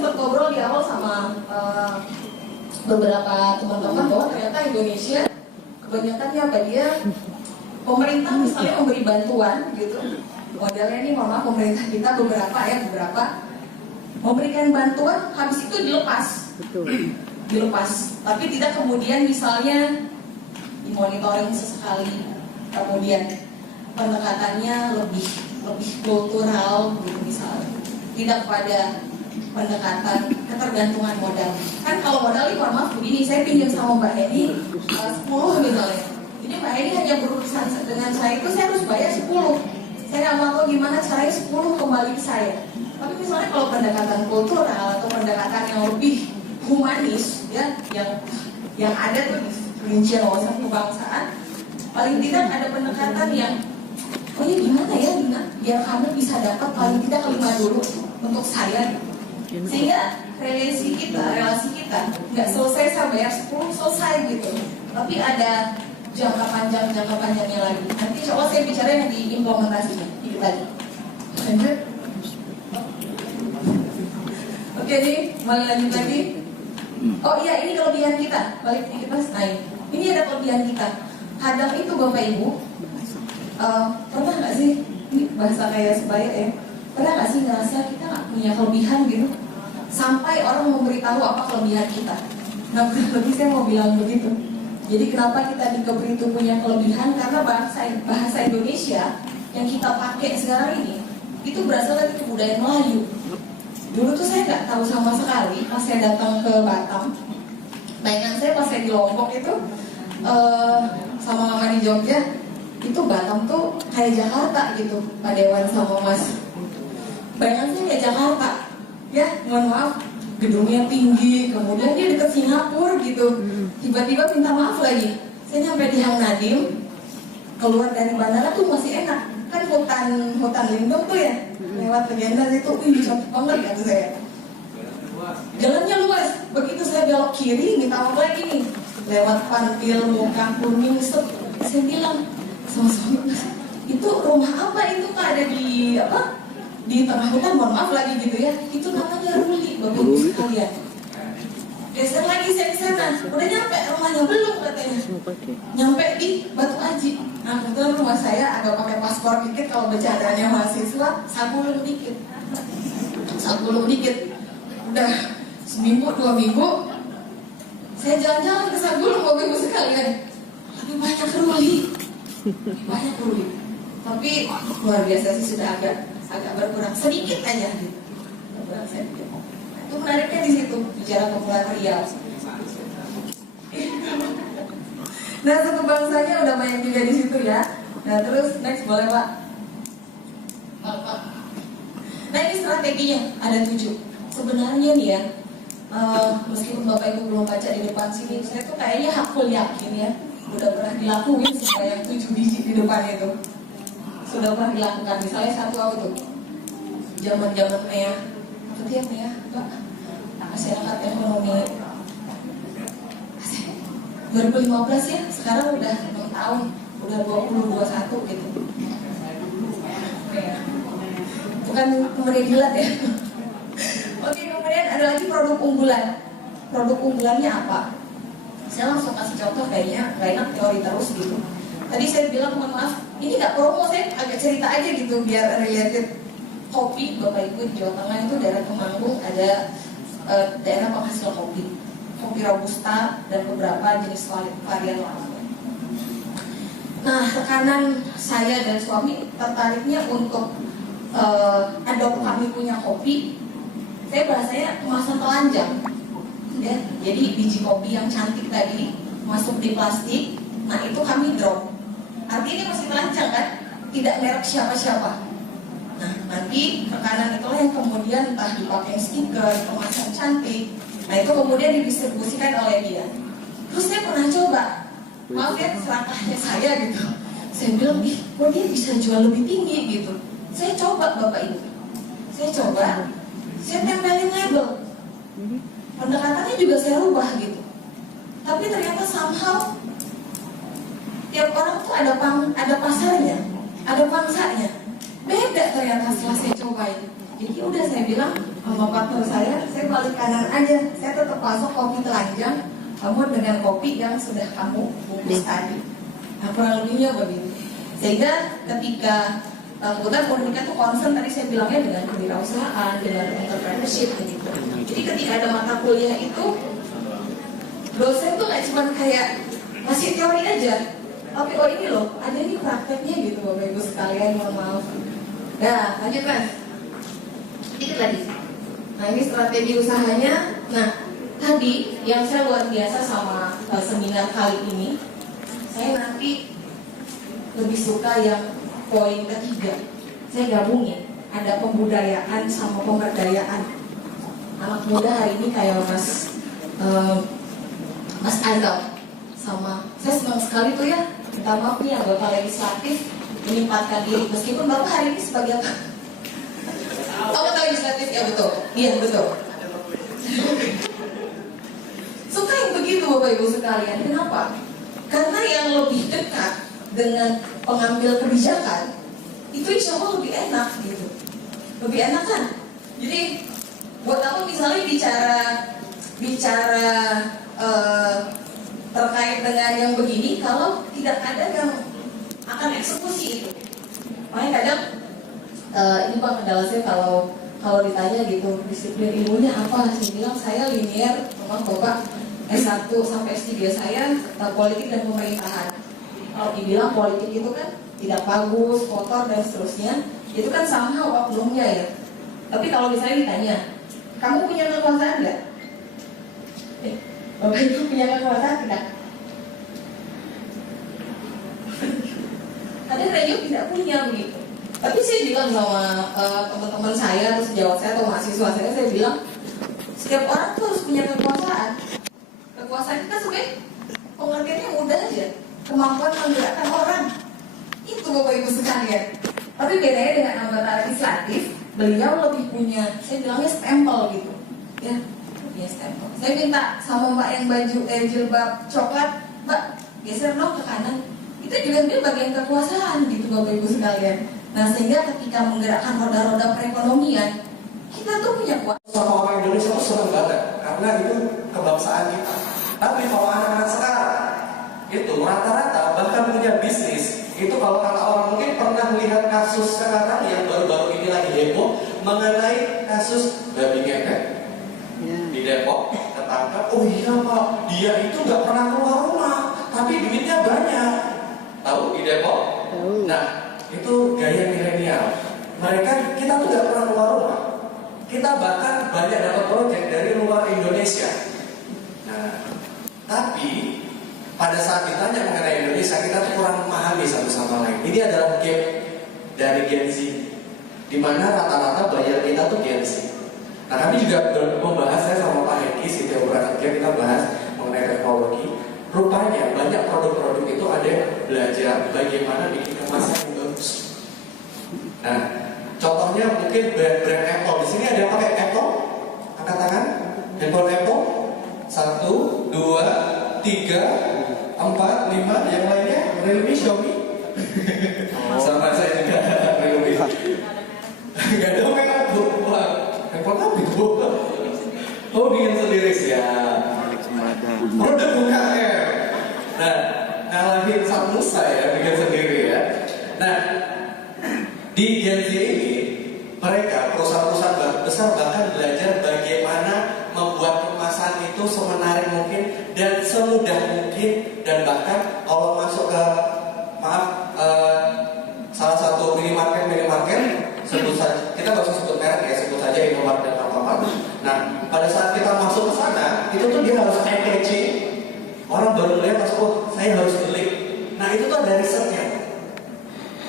sempat ngobrol di awal sama beberapa teman-teman bahwa ternyata Indonesia kebanyakannya apa dia pemerintah misalnya memberi bantuan gitu, modelnya ini mohon maaf pemerintah kita beberapa memberikan bantuan, habis itu dilepas, tapi tidak kemudian misalnya dimonitoring sesekali, kemudian pendekatannya lebih kultural gitu misalnya, tidak pada pendekatan ketergantungan modal. Kan kalau modal ini mohon maaf begini, saya pinjam sama Mbak Heni 10 misalnya, ini Mbak Heni hanya berurusan dengan saya itu saya harus bayar 10, saya nggak mau gimana caranya 10 kembali ke saya. Tapi misalnya kalau pendekatan kultural atau pendekatan yang lebih humanis ya, yang ada tuh di rincian wawasan kebangsaan, paling tidak ada pendekatan yang oh ya gimana ya Dina, biar kamu bisa dapat paling tidak 5 dulu untuk saya, sehingga relasi kita nggak selesai saya bayar 10 selesai gitu, tapi ada jangka panjangnya lagi. Nanti insya Allah saya bicara yang di implementasinya itu tadi. Oke nih, mulai lanjut lagi. Oh iya, ini kelebihan kita. Balik dikit mas. Nah ini ada kelebihan kita. Kadang itu Bapak Ibu, pernah nggak sih? Ini bahasa kayak sebaya ya. Pernah nggak sih ngerasa kita nggak punya kelebihan gitu? Sampai orang memberitahu apa kelebihan kita. Nah lebih saya mau bilang begitu. Jadi kenapa kita di Kebri itu punya kelebihan? Karena bahasa Indonesia yang kita pakai sekarang ini itu berasal dari kebudayaan Melayu. Dulu tuh saya nggak tahu sama sekali pas saya datang ke Batam. Bayangan saya pas saya di Lombok itu sama mama di Jogja, itu Batam tuh kayak Jakarta gitu, Pak Dewan sama Mas. Bayangan saya kayak Jakarta, ya mohon maaf, gedungnya tinggi, kemudian dia deket Singapura gitu. Tiba-tiba minta maaf lagi, saya nyampe di Hang Nadim, keluar dari bandara tuh masih enak, kan hutan lindung tuh ya, lewat legenda itu, cantik banget kata saya. Jalannya luas, begitu saya belok kiri, minta maaf lagi nih, lewat Pantil, Muka Kuning, saya bilang sama suami, itu rumah apa itu Kak, ada di tengah hutan, mohon maaf lagi gitu ya, itu namanya Ruli, Bapak Ibu sekalian. Geser lagi saya ke sana, udah nyampe rumahnya belum katanya, nyampe di Batu Aji. Nah kebetulan rumah saya agak pakai paspor dikit, kalau bercandanya mahasiswa, sabulung dikit. Udah seminggu 2 minggu, saya jalan-jalan ke Sabulung Bapak Ibu sekalian, lebih banyak Ruli. Tapi luar biasa sih, sudah agak berkurang sedikit aja gitu. Berkurang sedikit. Itu menariknya di situ, bicara Kepulauan Riau. Nah, suku bangsanya udah banyak juga di situ ya. Nah, terus next boleh Pak? Nah, ini strateginya ada 7. Sebenarnya nih ya, meskipun Bapak Ibu belum baca di depan sini, saya tuh kayaknya hakul yakin ya, udah pernah dilakuin supaya yang 7 biji di depan itu sudah pernah dilakukan. Misalnya satu apa tuh? Zaman-zaman Mea, apa dia Mea? Masyarakat ekonomi 2015 ya, sekarang udah 6 tahun, udah 2021 gitu. Bukan kemudian dilat ya. Oke, kemudian ada lagi produk unggulan. Produk unggulannya apa? Saya langsung kasih contoh, kayaknya gak enak teori terus gitu. Tadi saya bilang mohon maaf, ini gak promo, saya agak cerita aja gitu biar related. Kopi, Bapak Ibu di Jawa Tengah itu daerah Temanggung ada daerah penghasil kopi robusta dan beberapa jenis varian lainnya. Nah, tekanan saya dan suami tertariknya untuk adopt kami punya kopi. Saya bahasanya kemasan telanjang, ya. Jadi biji kopi yang cantik tadi masuk di plastik. Nah itu kami drop. Artinya masih telanjang kan, tidak merek siapa-siapa. Nah, nanti tekanan itulah yang kemudian entah dipakai stiker, kemasan cantik. Nah, itu kemudian didistribusikan oleh dia. Terus saya pernah coba, maaf ya, serakahnya saya gitu. Saya bilang, kok dia bisa jual lebih tinggi gitu. Saya coba Bapak Ibu. Saya tempelin label. Pendekatannya juga saya rubah gitu. Tapi ternyata somehow tiap orang tuh ada pasarnya, ada pangsanya. Beda ternyata setelah saya cobain. Jadi udah saya bilang, sama partner saya balik kanan aja, saya tetap pasok kopi telanjang, namun dengan kopi yang sudah kamu bungkus tadi. Nah, kurang lebihnya begitu. Sehingga ketika kemudian mereka tuh concern tadi saya bilangnya dengan kewirausahaan, dengan entrepreneurship gitu. Jadi ketika ada mata kuliah itu, dosen tuh nggak cuma kayak masih teori aja, tapi oh ini loh, ada nih prakteknya gitu Bapak Ibu sekalian, mohon maaf. Nah, lanjutkan. Dikit lagi. Nah, ini strategi usahanya. Nah, tadi yang saya luar biasa sama seminar kali ini, saya nanti lebih suka yang poin ketiga. Saya gabungin, ada pembudayaan sama pemberdayaan. Anak muda hari ini kayak Mas Azam sama saya senang sekali tuh ya, minta maaf nih anggota legislatif menyempatkan diri meskipun Bapak hari ini sebagai anggota legislatif ya betul, iya betul. Suka yang begitu Bapak Ibu sekalian, kenapa? Karena yang lebih dekat dengan pengambil kebijakan itu insya Allah lebih enak gitu, lebih enak kan? Jadi buat apa misalnya bicara terkait dengan yang begini kalau tidak ada yang akan eksekusi itu. Makanya kadang ini Pak kendala saya kalau ditanya gitu disiplin ilmunya apa, saya bilang saya linear, memang Bapak S1 sampai S3 saya politik dan pemerintahan. Kalau dibilang politik itu kan tidak bagus, kotor dan seterusnya, itu kan sama oknumnya ya. Tapi kalau misalnya ditanya, kamu punya kekuasaan nggak? Bapak itu punya kekuasaan tidak? Kadang radio tidak punya begitu. Tapi saya bilang sama teman-teman saya, atau sejawat saya atau mahasiswa saya bilang, setiap orang tuh harus punya kekuasaan. Kekuasaan kita sebenarnya pengertiannya mudah aja, kemampuan menggerakkan orang. Itu Bapak Ibu sekalian. Tapi bedanya dengan anggota legislatif, beliau lebih punya, saya bilangnya stempel gitu, ya, punya stempel. Saya minta sama Mbak yang baju jilbab coklat, Mbak geser dong ke kanan. Itu juga dia bagian kekuasaan gitu Bapak Ibu sekalian. Nah sehingga ketika menggerakkan roda-roda perekonomian, kita tuh punya kuasa. Sama orang Indonesia tuh senang banget karena itu kebangsaan kita. Tapi kalau anak-anak sekarang itu rata-rata bahkan punya bisnis. Itu kalau kata orang mungkin pernah melihat kasus sekarang yang baru-baru ini lagi heboh mengenai kasus babi ngepet di Depok ketangkap. Oh iya Pak, dia itu nggak pernah keluar rumah, tapi duitnya banyak. Tahu di Depok? Nah, itu gaya milenial. Kita tuh nggak pernah keluar rumah. Kita bahkan banyak dapat proyek dari luar Indonesia. Nah, tapi pada saat ditanya mengenai Indonesia, kita tuh kurang memahami satu sama lain. Ini adalah gap dari Gen Z, di mana rata-rata bayar kita tuh Gen Z. Nah, kami juga membahas, saya sama Pak Hengki, Siti Obrana, kita bahas mengenai teknologi. Rupanya banyak produk-produk itu ada yang belajar bagaimana bikin kemasan yang bagus. Nah, contohnya mungkin brand Apple. Di sini ada yang pakai Apple? Angkat tangan. Handphone Apple? 1, 2, 3, 4, 5. Yang lainnya Realme, Xiaomi. Sama saya juga Realme. Gak ada merek bu. Handphone apa itu? Oh bikin sendiri sih ya. Produk UKM. Nah, ngalahin Samusa ya, bikin sendiri ya. Nah, di Gen Z ini, mereka perusahaan-perusahaan besar bahkan belajar bagaimana membuat kemasan itu semenarik mungkin dan semudah mungkin, dan bahkan kalau masuk ke salah satu minimarket sebut saja, kita nggak usah sebut merek ya, sebut saja Indomaret dan apa-apa. Nah, pada saat kita masuk ke sana, itu tuh dia harus packaging. Orang baru melihat langsung, oh saya harus beli. Nah, itu tuh ada risetnya.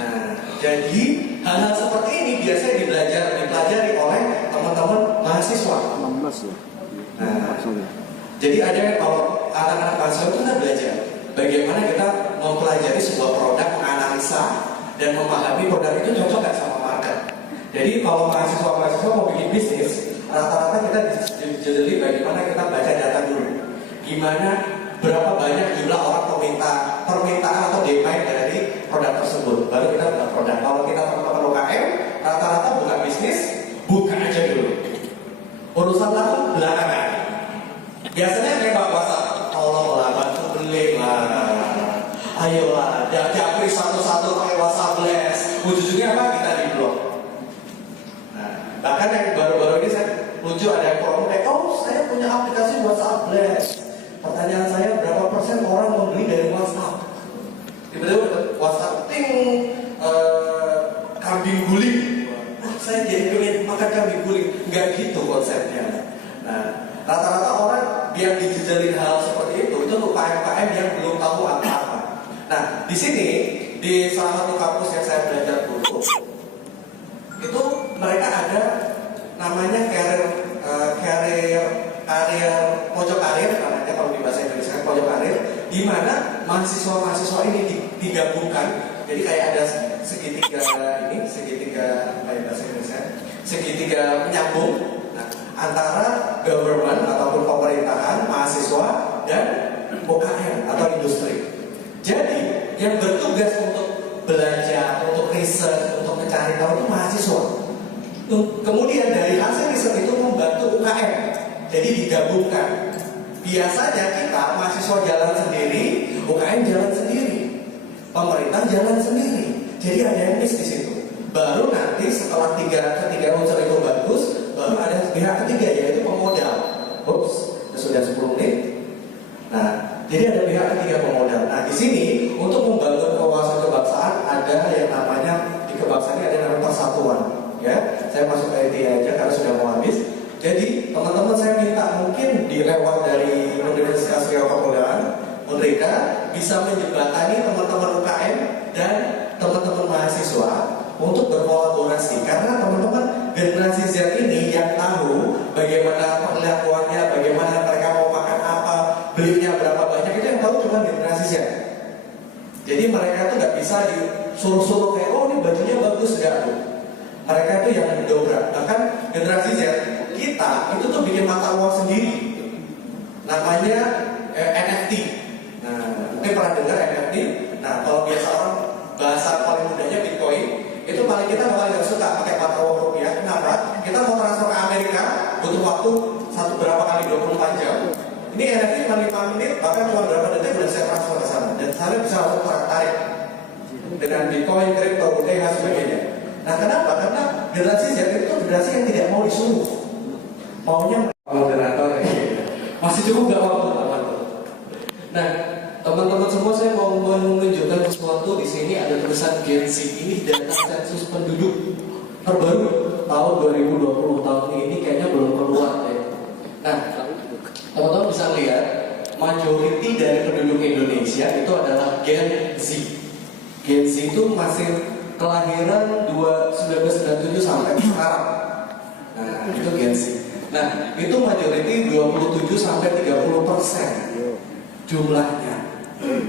Nah, jadi hal-hal seperti ini biasanya dipelajari oleh teman-teman mahasiswa. Nah, jadi ada yang kalau anak-anak mahasiswa itu kan belajar bagaimana kita mempelajari sebuah produk, menganalisa dan memahami produk itu cocok nggak sama market. Jadi kalau mahasiswa mau bikin bisnis, rata-rata kita dijadili bagaimana kita baca data dulu. Gimana berapa banyak jumlah orang permintaan atau demand dari produk tersebut, baru kita buka produk. Kalau kita teman-teman UKM, rata-rata buka bisnis, buka aja dulu. Urusan laku belakangan. Biasanya kayak Pak WhatsApp, tolonglah bantu beli lah. Ayolah, japri satu-satu pakai WhatsApp Blast. Ujung-ujungnya apa? Kita di blok. Nah, bahkan yang baru-baru ini saya lucu ada yang promo kayak, oh saya punya aplikasi WhatsApp Blast. Pertanyaan saya, berapa persen orang membeli dari WhatsApp? Tiba-tiba WhatsApp ting kambing guling. Wah, saya jadi pengen makan kambing guling. Enggak gitu konsepnya. Nah, rata-rata orang biar dijejalin hal seperti itu UKM-UKM yang belum tahu apa-apa. Nah, di sini di salah satu kampus yang saya belajar dulu, itu mereka ada namanya karir pojok karir, namanya kalau di bahasa Indonesia pojok karir, di mana mahasiswa-mahasiswa ini digabungkan. Jadi kayak ada segitiga bahasa Indonesia, segitiga penyambung antara government ataupun pemerintahan, mahasiswa dan UKM atau industri. Jadi yang bertugas untuk belajar, untuk riset, untuk mencari tahu itu mahasiswa. Kemudian dari hasil riset itu membantu UKM. Jadi digabungkan. Biasanya kita mahasiswa jalan sendiri, UKM jalan sendiri, pemerintah jalan sendiri. Jadi ada yang miss di situ. Baru nanti setelah ketiga unsur itu bagus, baru ada pihak ketiga yaitu pemodal. Ups, sudah 10 menit. Nah, jadi ada pihak ketiga pemodal. Nah, di sini untuk membangun wawasan kebangsaan ada yang namanya di kebangsaan ini ada yang namanya persatuan. Ya, saya masuk ke IT aja karena sudah mau habis. Jadi teman-teman saya minta mungkin dilewat dari Universitas Riau Kepulauan, mereka bisa menjembatani teman-teman UKM dan teman-teman mahasiswa untuk berkolaborasi, karena teman-teman generasi Z ini yang tahu bagaimana perlakuannya, bagaimana mereka mau makan apa, belinya berapa banyak, itu yang tahu cuma generasi Z. Jadi mereka tuh nggak bisa disuruh-suruh kayak, oh ini bajunya bagus, enggak tuh. Mereka itu yang mendobrak. Bahkan generasi Z kita itu tuh bikin mata uang sendiri, namanya NFT. Nah, mungkin pernah dengar NFT. Nah, kalau biasa orang bahasa paling mudahnya Bitcoin, itu paling kita paling nggak suka pakai mata uang rupiah. Kenapa? Kita mau transfer ke Amerika butuh waktu berapa kali 24 jam. Ini NFT cuma 5 menit, bahkan cuma berapa detik udah saya transfer ke sana. Dan saya bisa langsung tarik dengan Bitcoin, kripto, dan sebagainya. Nah, kenapa? Karena generasi Z itu generasi yang tidak mau disuruh, maunya moderator. Masih cukup gak waktu teman-teman? Nah, teman-teman semua, saya mau menunjukkan sesuatu di sini. Ada tulisan Gen Z. Ini data sensus penduduk terbaru tahun 2020. Tahun ini kayaknya belum keluar ya. Nah, teman-teman bisa lihat majority dari penduduk Indonesia itu adalah Gen Z. Gen Z itu masih kelahiran 1997 sampai sekarang. Nah, itu Gen Z. Nah, itu majority 27 sampai 30% jumlahnya.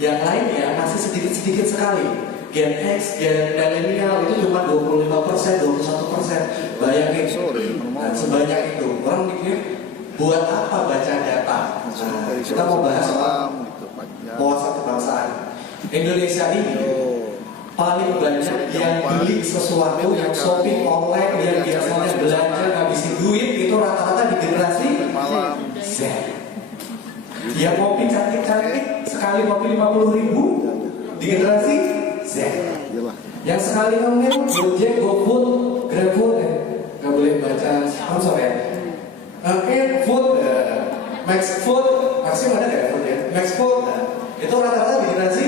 Yang lainnya masih sedikit-sedikit sekali. Gen X, Gen milenial itu cuma 25%, 21%. Bayangin, nah, sebanyak itu. Orang mikir, buat apa baca data? Nah, kita mau bahas soal wawasan kebangsaan. Indonesia ini paling banyak yang beli sesuatu, yang shopping online, yang biasanya belanja ngabisin duit, itu rata-rata di generasi Z. Yang kopi cantik-cantik, sekali kopi 50.000 di generasi Z. Yang sekali ngemil, Gojek, GoFood, GrabFood, nggak boleh baca sponsor ya. Oke, Food, Max Food, Maxim ada nggak Food ya? Max Food, itu rata-rata di generasi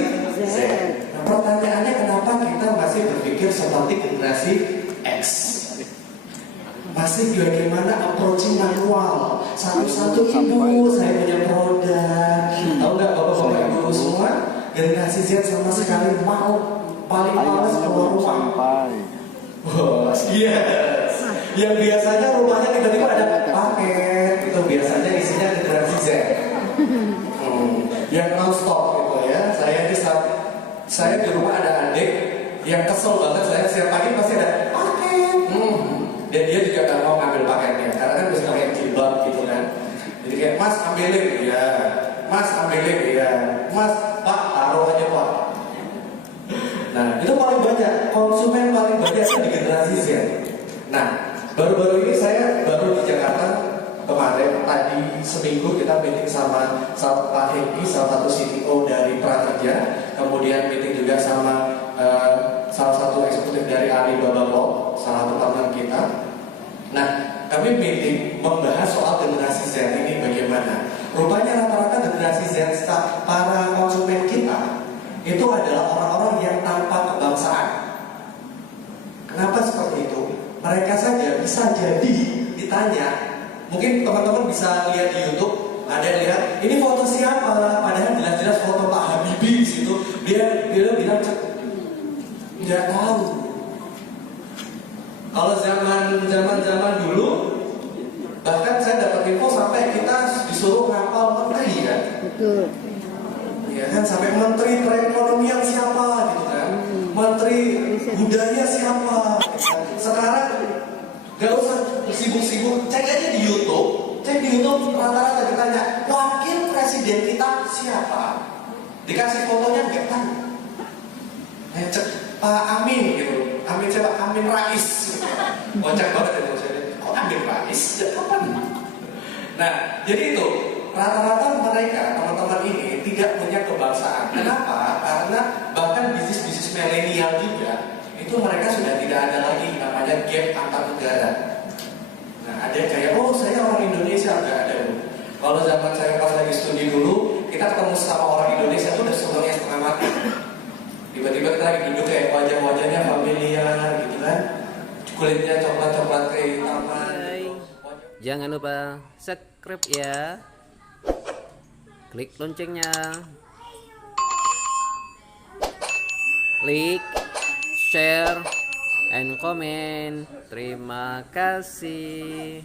Z. Pertanyaannya, kenapa kita masih berpikir seperti generasi X? Masih bagaimana approaching manual, satu-satu ibu saya punya produk. Tahu nggak bapak-bapak ibu semua, generasi Z sama sekali mau paling males keluar rumah. Bos, yes. Yang biasanya rumahnya tiba-tiba ada paket, itu biasanya isinya generasi Z. Yang non-stop gitu ya. Saya di rumah ada adik yang kesel banget, saya setiap pagi pasti ada paket. Dan dia juga gak mau ngambil paketnya, karena kan bisa pakai jilbab gitu kan. Jadi kayak, Mas ambilin, ya. Mas ambilin, ya. Mas, Pak taruh aja Pak. Nah, itu paling banyak, konsumen paling banyak di generasi Z. Nah, baru-baru ini saya baru di Jakarta sekali seminggu kita meeting sama Pak Hengki, salah satu CTO dari Prakerja, kemudian meeting juga sama salah satu eksekutif dari Alibaba Law, salah satu partner kita. Nah, kami meeting membahas soal generasi Z ini bagaimana. Rupanya rata-rata generasi Z para konsumen kita itu adalah orang-orang yang tanpa kebangsaan. Kenapa seperti itu? Mereka saja bisa jadi ditanya, mungkin teman-teman bisa lihat di YouTube, ada yang lihat ini foto siapa, padahal jelas-jelas foto Pak Habibie di situ. Dia bilang nggak tahu. Kalau zaman dulu, bahkan saya dapat info sampai kita disuruh ngapal menteri kan. Betul. Ya kan, sampai menteri perekonomian siapa gitu kan, menteri budaya siapa. Sekarang gak usah sibuk-sibuk, cek aja di YouTube rata-rata ditanya wakil presiden kita siapa, dikasih fotonya nggak tahu. Cek Pak Amin gitu, Amin siapa, Amin Rais gitu. Kocak banget itu saya, kok Amin Rais kapan? Nah, jadi itu rata-rata mereka, teman-teman ini tidak punya kebangsaan. Kenapa? Karena bahkan bisnis-bisnis milenial juga itu mereka sudah tidak ada lagi namanya gap antar negara. Nah, ada kayak saya orang Indonesia, nggak ada. Kalau zaman saya pas lagi studi dulu, kita ketemu sama orang Indonesia itu udah senangnya setengah mati. Tiba-tiba kita lagi duduk kayak wajah-wajahnya familiar gitu kan, kulitnya coklat-coklat kehitaman. Jangan lupa subscribe ya, klik loncengnya, like, share, and comment. Terima kasih.